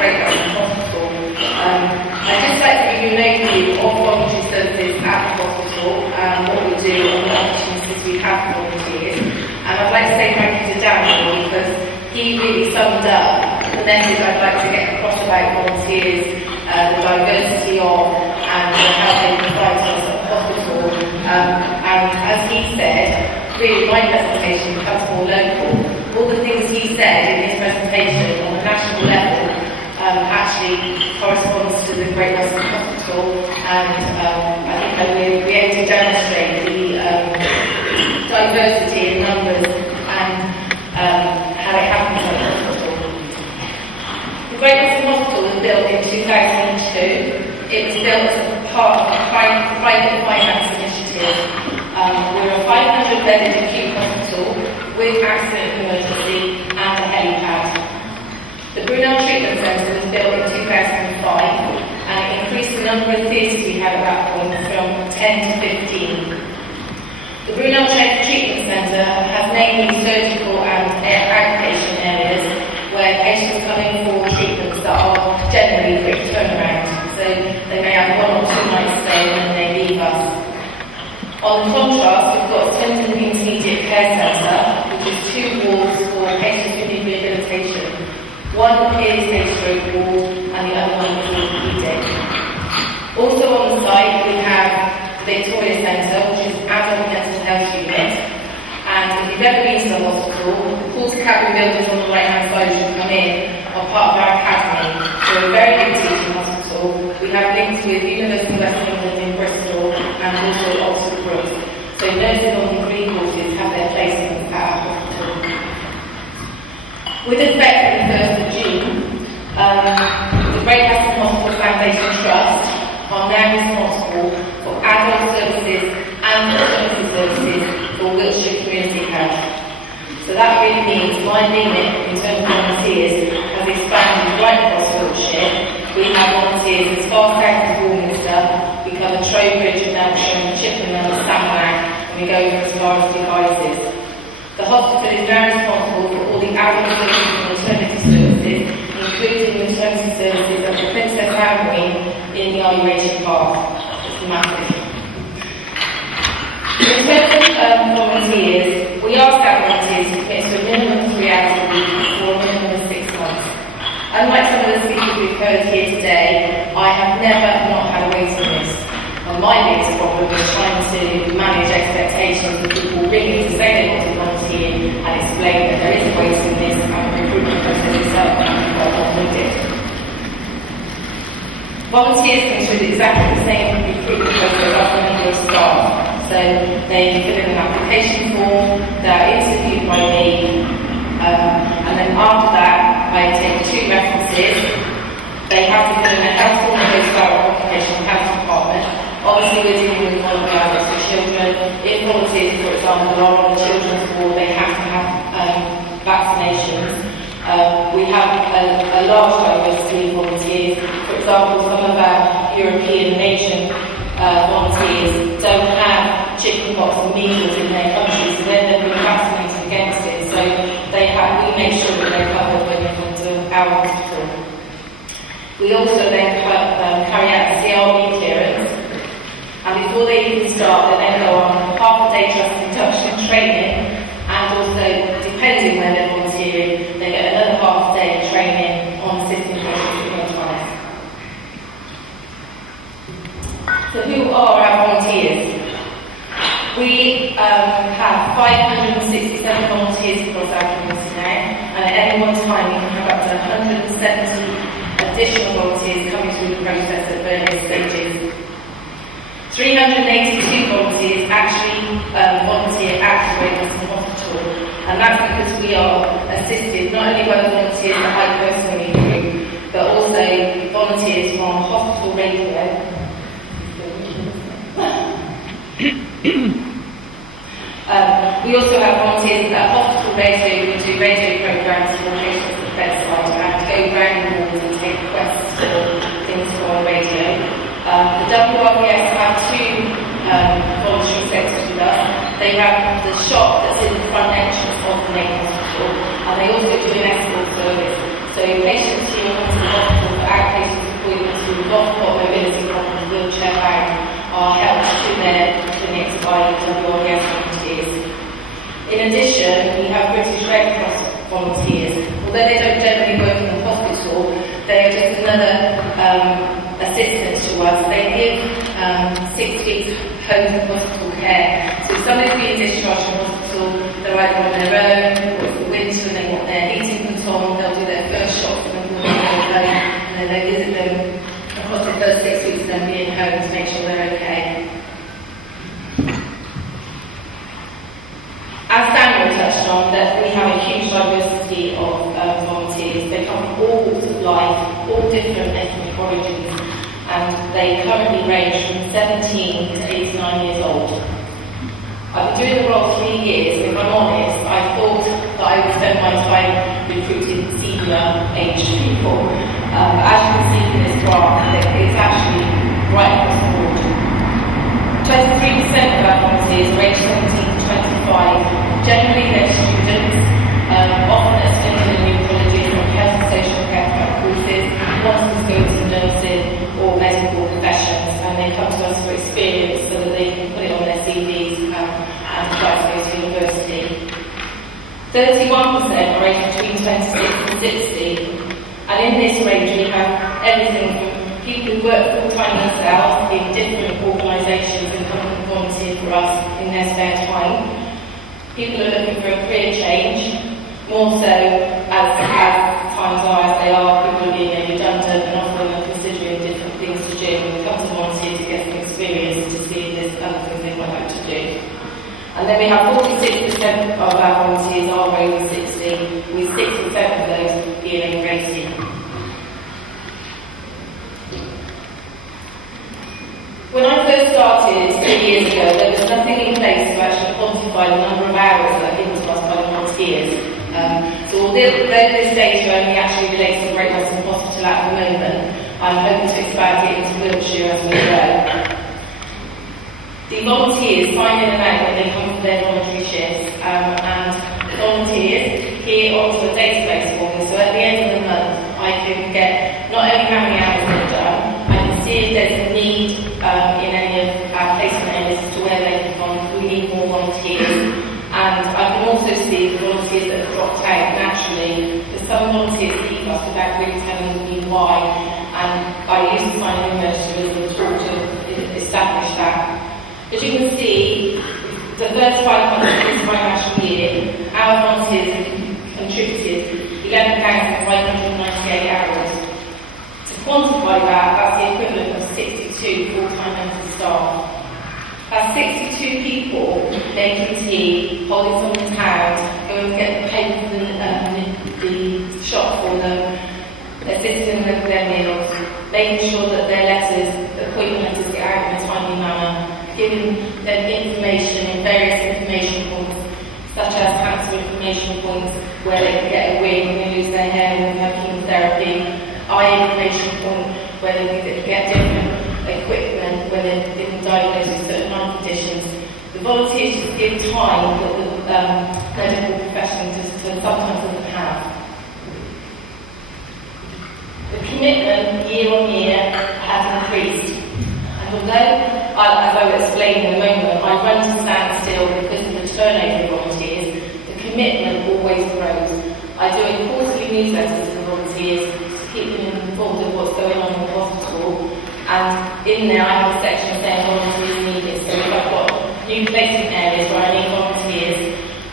Great Western Hospital. I'd just like to give you an overview of voluntary services at the hospital and what we do and the opportunities we have for volunteers. And I'd like to say thank you to Daniel because he really summed up the message I'd like to get across about volunteers, the diversity of and how they provide to us at the hospital. And as he said, really my presentation becomes more local. All the things he said in his presentation on a national level actually corresponds to the Great Western Hospital, and I think I will be able to demonstrate the diversity in numbers and how it happens at the hospital. The Great Western Hospital was built in 2002. It was built as a part of a private finance initiative. We're a 500-bedded acute hospital with accident emergency and a helipad. The Brunel Treatment Centre was built in 2005 and it increased the number of theatres we had at that point from 10 to 15. The Brunel Treatment Centre has mainly surgical and outpatient areas where patients come in for treatments that are generally quick turnaround, so they may have 1 or 2 nights stay when they leave us. On contrast, we've got Swindon Intermediate Care Centre, which is 2 wards for patients who need rehabilitation. One is a stroke ward and the other one is orthopedic. Also on the site we have the Victoria Centre, which is adult mental health unit. And if you've ever been to the hospital, the Porter Cabin buildings on the right hand side as you come in are part of our academy. So we're a very big teaching hospital. We have links with University of West England in Bristol and also Oxford Brook. So nursing on degree courses have their placements at our hospital. With effect from the 1st of June, the Great Western Hospital Foundation Trust are now responsible for adult services and maternity services for Wiltshire Community Health. So that really means my remit in terms of volunteers has expanded right across Wiltshire. We have volunteers as far south as Warminster, we cover Trowbridge, Melksham, Chippenham, Sandwich, and we go as far as Devizes. The hospital is now responsible for all the adult services and maternity services, including the maternity services of the Princess Anne Queen in the Eurasian Park. It's massive. In terms of volunteers, we ask our volunteers to commit to a minimum of 3 hours a week for a minimum of 6 months. Unlike some of the speakers we've heard here today, I have never not had a waiting list. And my biggest problem is trying to manage expectations of people ringing to say they want to volunteer and explain that there is a waiting list and the recruitment process itself can be quite long-winded. Volunteers come through exactly the same recruitment process as when you're staff. So they fill in an application form, they're interviewed by me, and then after that I take 2 references. They have to fill in a health form that goes to our occupational health department. Obviously we're dealing with vulnerable adults and children. If volunteers, for example, are on the children's ward, they have to have vaccinations. We have a large diversity of volunteers. For example, some of our European and Asian volunteers don't have chickenpox and measles in their countries, so then they've been vaccinated against it. So we make sure that they're covered when they come to our hospital. We also then carry out the CRB clearance, and before they even start, they then go on half-a-day trust induction training, and also, depending where they're volunteering, they get another half-day training on assisting patients with arthritis. So who are our volunteers? We have 567 volunteers across our community now, and at any one time we can have up to 170 additional volunteers coming through the process at various stages. 382 volunteers actually volunteer at the Great Western Hospital, and that's because we are assisted not only by the volunteers that I personally recruit, but also volunteers from hospital radio. We also have volunteers at hospital radio who do radio programmes for patients at the bedside and go round the wards and take requests for things for radio. The WRPS have 2 voluntary sectors with us. They run the shop that's in the front entrance of the main hospital, and they also do an escort service. So patients who come to the hospital volunteers. Although they don't generally work in the hospital, they are just another assistance to us. They give 6 weeks home and hospital care. So if somebody's being discharged from hospital, they're either on their own, or it's the winter and they want their heating put on, they'll do their first shots and then they'll go home, and then they visit them across the first 6 weeks of them being home to make sure they're okay. As Daniel touched on, that we have a huge diversity of volunteers. They come from all walks of life, all different ethnic origins, and they currently range from 17 to 89 years old. I've been doing the role 3 years, and if I'm honest, I thought that I would spend my time recruiting senior age people. As you can see from this graph, it's actually right across the board. 23% of our volunteers are aged 17 to 25. Generally, they're students, often at Swindon and new colleges on health and social care courses, ones go to nursing or medical professions, and they come to us for experience so that they can put it on their CVs and apply to go to university. 31% are aged between 26 and 60, and in this range we have everything from people who work full-time themselves in different organisations and come and volunteer for us in their spare time. People are looking for a career change, more so as times are as they are, people are being made redundant and often are considering different things to do and come to volunteer to get some experience to see if there's other things they might like to do. And then we have 46% of our volunteers are over 60, with 6% of those being over 80. When I first started 2 years ago, there was nothing in place to actually quantify the number of hours that are given to us by volunteers. So although this data only actually relates to Great Western Hospital at the moment, I'm hoping to expand it into Wiltshire as we go. The volunteers sign in and out when they come for their voluntary shifts, and volunteers here onto a database for me, so at the end of the month I can get not only how many hours they've done, I can see if there's a need in any of our placement areas as to where they can we need more volunteers. And I can also see the volunteers that have dropped out naturally, because some volunteers leave us without really telling me why, and I use the sign-in register as a tool to establish that. As you can see, the first 5 months of this financial year, our volunteers have contributed 11,598 hours. To quantify that, that's the equivalent of 62 full-time members of staff. That's 62 people making tea, holding someone's hand, going to get the paper for the shop for them, assisting them with their meals, making sure that their letters, appointment letters get out in a timely manner, giving them information in various information points, such as cancer information points where they can get a wig when they lose their hair when they have chemotherapy, eye information point where they can get different equipment when they've been diagnosed with certain eye conditions. The volunteers just give time that the medical profession just sometimes doesn't have. The commitment year on year has increased, and although, as I will explain in a moment, I run to stand still because of the turnover of volunteers, the commitment always grows. I do a quarterly newsletter to the volunteers to keep them informed of what's going on in the hospital. And in there I have a section saying volunteers needed. So if I've got new placement areas where I need volunteers,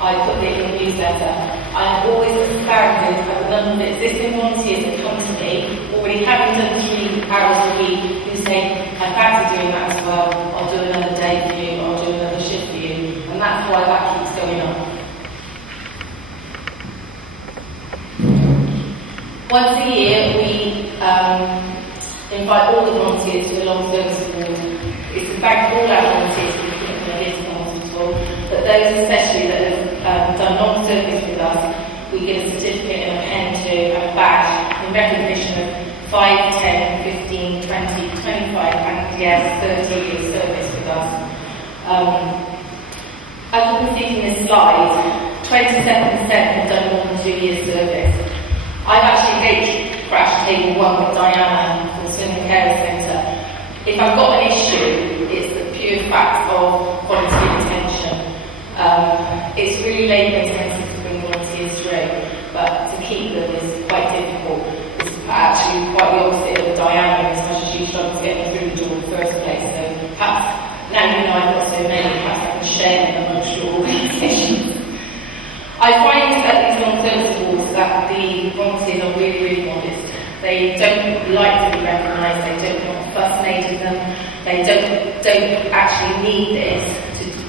I put it in the newsletter. I'm always astounded at the number of existing volunteers that come to me, already having done 3 hours a week, who say, I'm back to doing that as well, I'll do another day for you, I'll do another shift for you. And that's why that keeps going on. Once a year we invite all the volunteers to a long service award. It's in fact all our volunteers who are here to the hospital, but those especially that have done long service with us, we give a certificate and a pen to, and a badge in recognition of 5, 10, 15, 20, 25 and yes, 30 years service with us. As you can see from this slide, 27% have done more than 2 years service. I've actually crashed table 1 with Diana from the Swindon Care Centre. If I've got an issue, it's the pure fact of volunteer retention. It's really labour intensive to bring volunteers through, but actually quite the opposite of Diana, as much as she struggles to get me through the door in the first place. So perhaps now you know I've got so many, perhaps I can share them amongst your organisations. I find at these long-term schools that the volunteers are really, really modest. They don't like to be recognised, they don't want fuss made of them, they don't actually need this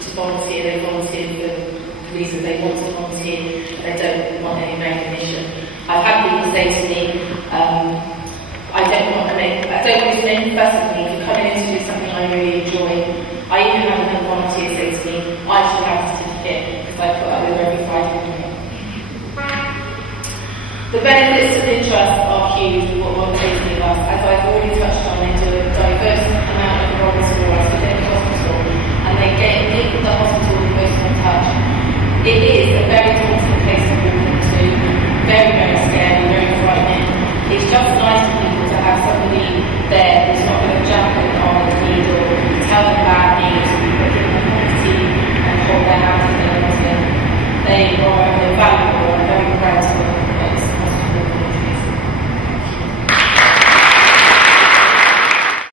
to volunteer. They volunteer for the reasons they want to volunteer, they don't want any recognition. I've had people say to me, I don't want to make any fuss of me for coming in to do something I really enjoy. I even had another volunteer say to me, I should have a certificate because I put up with every Friday morning. The benefits of the trust are huge with what volunteers give us. As I've already touched on, they do a diverse amount of roles for us within the hospital, and they give the hospital the personal touch. It is a very daunting place to walk into, very, very scary, very frightening. It's just nice for people to have somebody there who's not going to jump on the needle, tell them bad news, but give them a cup of tea and hold their hand if they want it. They are